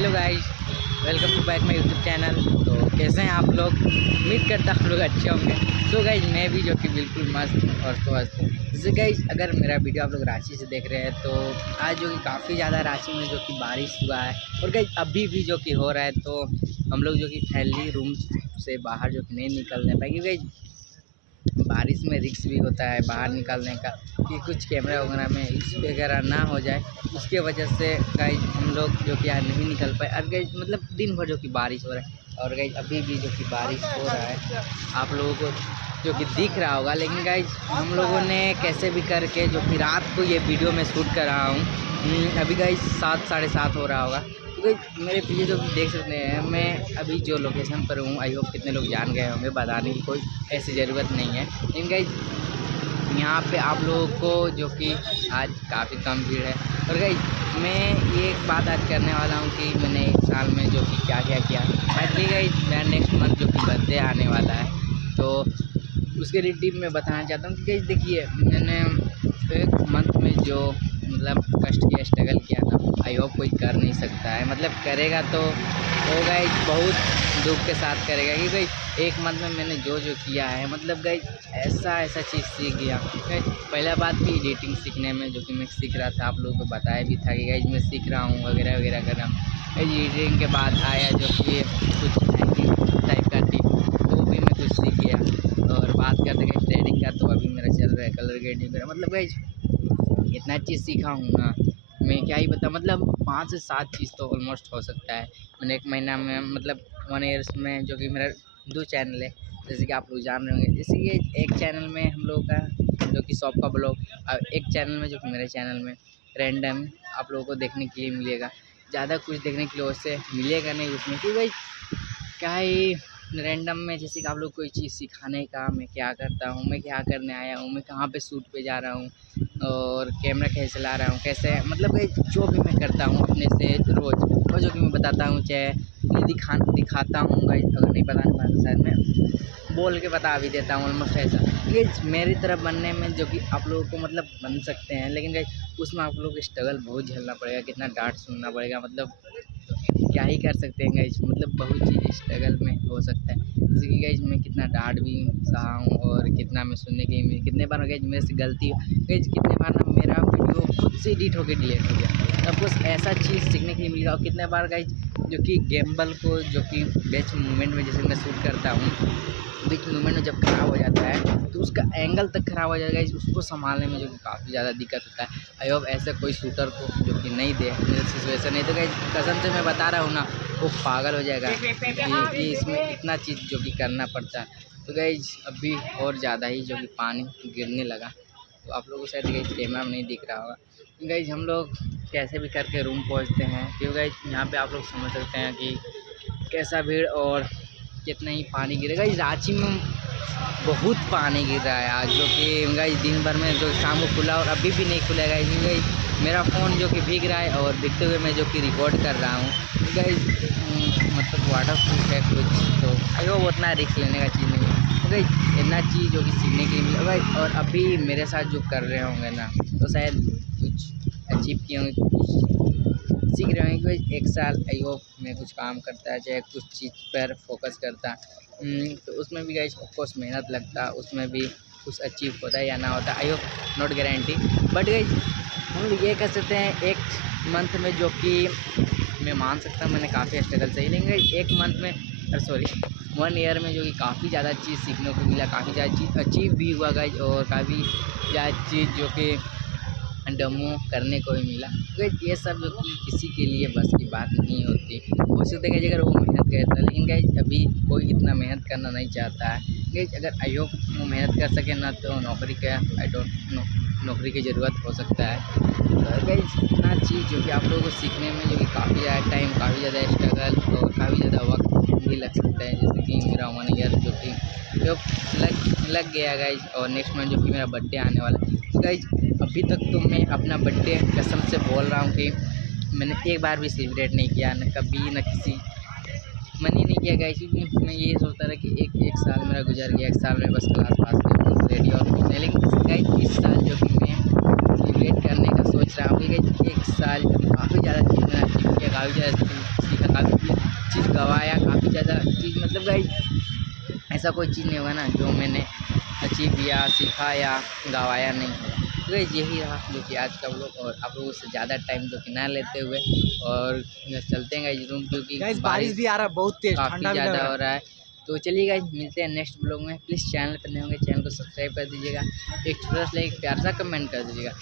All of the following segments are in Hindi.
Hello guys, welcome to back my YouTube channel. तो कैसे हैं आप लोग? उम्मीद करता हूँ आप लोग अच्छे होंगे। तो गाइस मैं भी जो कि बिल्कुल मस्त हूँ और स्वस्थ हूँ। जैसे गाइस अगर मेरा वीडियो आप लोग रांची से देख रहे हैं तो आज जो कि काफ़ी ज़्यादा रांची में जो कि बारिश हुआ है और गाइस अभी भी जो कि हो रहा है। तो हम लोग जो कि फैमिली रूम से बाहर जो कि नहीं निकलने पाए क्योंकि बारिश में रिस्क भी होता है बाहर निकलने का कि कुछ कैमरा वगैरह में इश्यू वगैरह ना हो जाए। उसके वजह से गाइस हम लोग जो कि आज नहीं निकल पाए। और गाइस मतलब दिन भर जो कि बारिश हो रहा है और गाइस अभी भी जो कि बारिश हो रहा है, आप लोगों को जो कि दिख रहा होगा। लेकिन गाइस हम लोगों ने कैसे भी करके जो कि रात को ये वीडियो में शूट कर रहा हूँ। अभी गाइस 7 साढ़े 7 हो रहा होगा। तो मेरे पीछे जो देख सकते हैं, मैं अभी जो लोकेशन पर हूँ, आई होप कितने लोग जान गए होंगे, बताने की कोई ऐसी ज़रूरत नहीं है। लेकिन गाइस यहाँ पे आप लोगों को जो कि आज काफ़ी कम भीड़ है। और गाइस मैं ये एक बात आज करने वाला हूँ कि मैंने एक साल में जो कि क्या क्या किया। एक्चुअली गाइस मेरा नेक्स्ट मंथ जो कि बर्थडे आने वाला है, तो उसके रिलेटिव मैं बताना चाहता हूँ कि गाइस देखिए मैंने एक मंथ में जो मतलब कष्ट किया, स्ट्रगल किया ना, आई होप कोई कर नहीं सकता है। मतलब करेगा तो वो गाइस बहुत दुख के साथ करेगा कि गाइस एक मंथ में मैंने जो किया है, मतलब गाइस ऐसा चीज़ सीख गया। गाइस पहला बात थी एडिटिंग सीखने में, जो कि मैं सीख रहा था, आप लोगों को बताया भी था कि गाइस मैं सीख रहा हूँ वगैरह वगैरह कर रहा हूँ। एडिटिंग के बाद आया जो कि कुछ हैकिंग टाइप का टिप, वो भी मैं कुछ सीख गया। और बात करते गए ट्रेडिंग का, तो अभी मेरा चल रहा है कलर ग्रेडिंग वगैरह। मतलब गाइस इतना चीज़ सीखा हूँ ना, मैं क्या ही बता, मतलब 5 से 7 चीज़ तो ऑलमोस्ट हो सकता है। मैंने एक महीना में मतलब 1 ईयर्स में जो कि मेरा 2 चैनल है, जैसे कि आप लोग जान रहे होंगे। जैसे ये एक चैनल में हम लोगों का जो कि शॉप का ब्लॉग, और एक चैनल में जो कि मेरे चैनल में रैंडम आप लोगों को देखने के लिए मिलेगा। ज़्यादा कुछ देखने के लिए उससे मिलेगा नहीं उसमें, क्योंकि भाई क्या ही रैंडम में जैसे कि आप लोग कोई चीज़ सिखाने का, मैं क्या करता हूँ, मैं क्या करने आया हूँ, मैं कहाँ पे शूट पे जा रहा हूँ और कैमरा कैसे चला रहा हूँ, कैसे मतलब जो भी मैं करता हूँ अपने से रोज़, वो जो कि मैं बताता हूँ, चाहे दिखाता हूँ। गाइस अगर नहीं बताने पाता शायद मैं बोल के बता भी देता हूँ ऑलमोस्ट ऐसा। गाइस मेरी तरफ बनने में जो कि आप लोगों को मतलब बन सकते हैं, लेकिन गाइस उसमें आप लोगों को स्ट्रगल बहुत झेलना पड़ेगा, कितना डांट सुनना पड़ेगा, मतलब क्या ही कर सकते हैं गाइस। मतलब बहुत चीज़ स्ट्रगल में हो सकता है, जैसे कि गाइस मैं कितना डांट भी सहा हूँ और कितना मैं सुनने के लिए, कितने बार गाइस मेरे से गलती गाइस, कितने बार ना मेरा वीडियो खुद से एडिट होकर डिलीट हो गया, तब कुछ ऐसा चीज़ सीखने के लिए मिलेगा। और कितने बार गाइस जो कि गेम्बल को जो कि बीच मूवमेंट में जैसे मैं शूट करता हूँ, बीच मूवमेंट में जब खराब हो जाता है तो उसका एंगल तक खराब हो जाएगा, उसको संभालने में जो कि काफ़ी ज़्यादा दिक्कत होता है। आई होप ऐसे कोई शूटर को जो कि नहीं दे मेरे सिचुएशन, नहीं तो गाइस कसम से मैं बता रहा हूँ ना, वो पागल हो जाएगा कि इसमें इतना चीज़ जो कि करना पड़ता है। तो गाइस अभी और ज़्यादा ही जो कि पानी गिरने लगा, तो आप लोगों को शायद गाइस कैमरा में नहीं दिख रहा होगा। गाइस हम लोग कैसे भी करके रूम पहुँचते हैं, क्योंकि गाइस यहाँ पे आप लोग समझ सकते हैं कि कैसा भीड़ और कितना ही पानी गिरेगा। इस रांची में बहुत पानी गिर रहा है आज, जो कि गाइस दिन भर में जो शाम को खुला और अभी भी नहीं खुलेगा, इसलिए गाइस मेरा फ़ोन जो कि भीग रहा है और भीगते हुए मैं जो कि रिकॉर्ड कर रहा हूँ। तो गाइस मतलब वाटर प्रूफ है कुछ, तो आई होप उतना रिस्क लेने का चीज़ नहीं है। तो गाइस इतना चीज़ जो कि सीखने के लिए मिला गाइस, और अभी मेरे साथ जो कर रहे होंगे ना, तो शायद कुछ अचीव किए होंगे, कुछ सीख रहे होंगे। कोई एक साल आई होप में कुछ काम करता है, चाहे कुछ चीज़ पर फोकस करता, तो उसमें भी गाइस ऑफकोर्स मेहनत लगता, उसमें भी कुछ अचीव होता है या ना होता, I hope not guarantee. But guys हम लोग ये कह सकते हैं एक मंथ में जो कि मैं मान सकता हूँ मैंने काफ़ी स्ट्रगल सही, लेकिन गाइस एक मंथ में सॉरी 1 ईयर में जो कि काफ़ी ज़्यादा चीज़ सीखने को मिला, काफ़ी ज़्यादा चीज़ अचीव भी हुआ गाइस, और काफ़ी ज़्यादा चीज़ जो कि डेमो करने को भी मिला। तो ये सब जो कि किसी के लिए बस की बात नहीं होती। हो सकता है कि अगर वो मेहनत करता, लेकिन गाइस अभी कोई इतना मेहनत करना नहीं चाहता है। गाइस अगर आई होप वो मेहनत कर सके ना, तो नौकरी का आई डोंट नो नौकरी की ज़रूरत हो सकता है। तो गाइस इतना चीज़ जो कि आप लोगों को सीखने में जो कि काफ़ी ज़्यादा टाइम, काफ़ी ज़्यादा स्ट्रगल और काफ़ी ज़्यादा वक्त भी लग सकता है। जैसे कि मेरा 1 ईयर जो कि लग गया गाइस, और नेक्स्ट मंथ जो कि मेरा बर्थडे आने वाला है। तो गाइस अभी तक तो मैं अपना बर्थडे कसम से बोल रहा हूँ कि मैंने एक बार भी सेलिब्रेट नहीं किया, न कभी न किसी मन ही नहीं किया गाइस, क्योंकि मैं ये सोचता था कि एक साल मेरा गुजर गया, एक साल में बस क्लास पास की रेडी और कुछ नहीं। लेकिन गाइस इस साल जो कि मैं सेलिब्रेट करने का सोच रहा हूँ कि गाइस एक साल काफ़ी ज़्यादा चीज़ मैंने अचीव किया, काफ़ी ज़्यादा काफ़ी चीज़ गवाया, काफ़ी ज़्यादा चीज़, मतलब गाइज ऐसा कोई चीज़ नहीं होगा ना जो मैंने अचीव या सीखा या गवाया नहीं होगा। तो गाइज यही रहा जो कि आज का व्लॉग, और आप लोगों से ज़्यादा टाइम जो कि ना लेते हुए और चलते हैं गाइज रूम, क्योंकि बारिश भी आ रहा है बहुत तेज, काफ़ी ज़्यादा हो रहा है। तो चलिए गाइज मिलते हैं नेक्स्ट ब्लॉग में। प्लीज़ चैनल पर नए होंगे चैनल को सब्सक्राइब कर दीजिएगा, एक छोटा सा एक प्यार सा कमेंट कर दीजिएगा।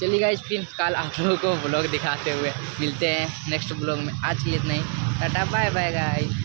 चलिए गाइज फिर कल आप लोगों को ब्लॉग दिखाते हुए मिलते हैं नेक्स्ट ब्लॉग में। आज के लिए इतना ही, टाटा बाय बाय गाइज।